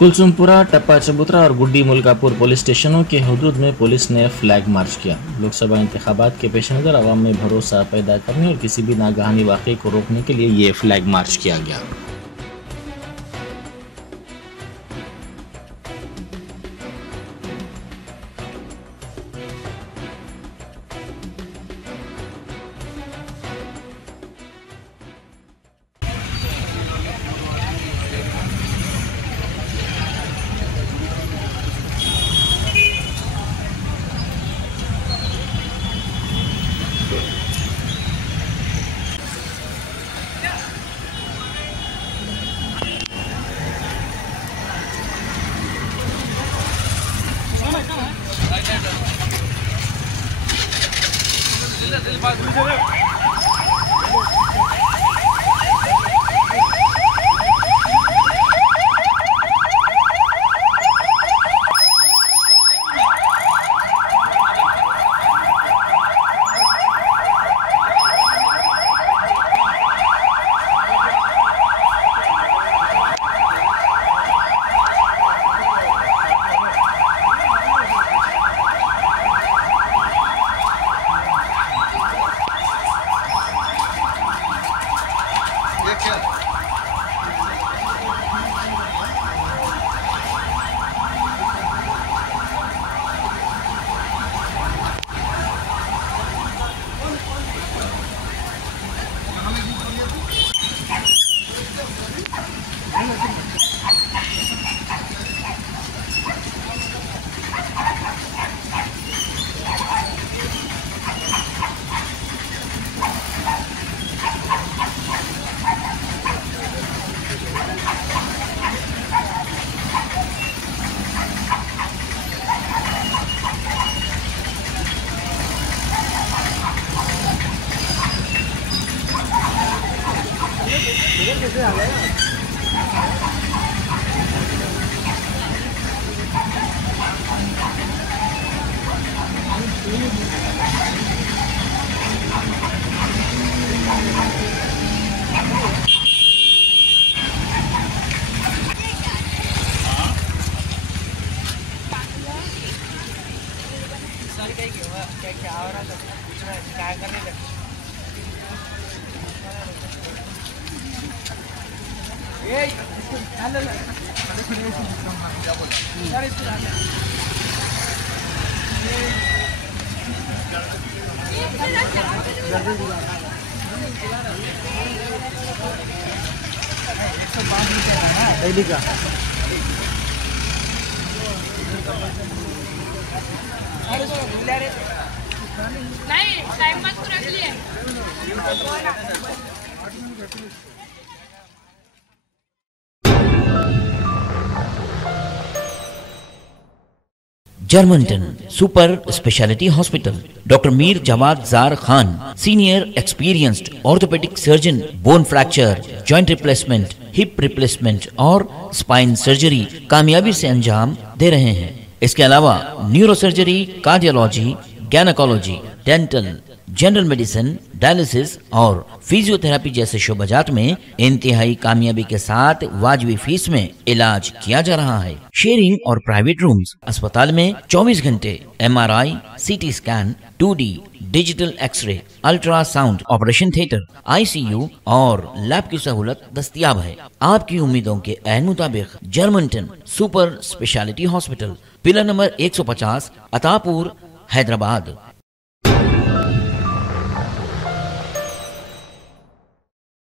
कुलसुमपुरा, टप्पा चबूतरा और गुड्डी मुल्कापुर पुलिस स्टेशनों के हदूद में पुलिस ने फ्लैग मार्च किया। लोकसभा इंतखाबात के पेश नज़र आवाम में भरोसा पैदा करने और किसी भी नागहानी वाक़े को रोकने के लिए ये फ्लैग मार्च किया गया। नहीं टाइम मत को रख लिए। Germantown super speciality hospital, doctor Mir Jawad Zar Khan, senior experienced orthopaedic surgeon, bone fracture, joint replacement, hip replacement और स्पाइन सर्जरी कामयाबी से अंजाम दे रहे हैं। इसके अलावा neuro surgery, cardiology, gynaecology, dental, general medicine, dialysis और फिजियोथेरेपी जैसे शोबाजात में इंतहाई कामयाबी के साथ वाजिबी फीस में इलाज किया जा रहा है। शेयरिंग और प्राइवेट रूम्स, अस्पताल में 24 घंटे MRI, CT scan, 2D digital x-ray, ultrasound, operation theatre, ICU और लैब की सहूलत दस्तयाब है। आपकी उम्मीदों के ऐन मुताबिक Germanten super speciality hospital, pillar number 150, Attapur, Hyderabad.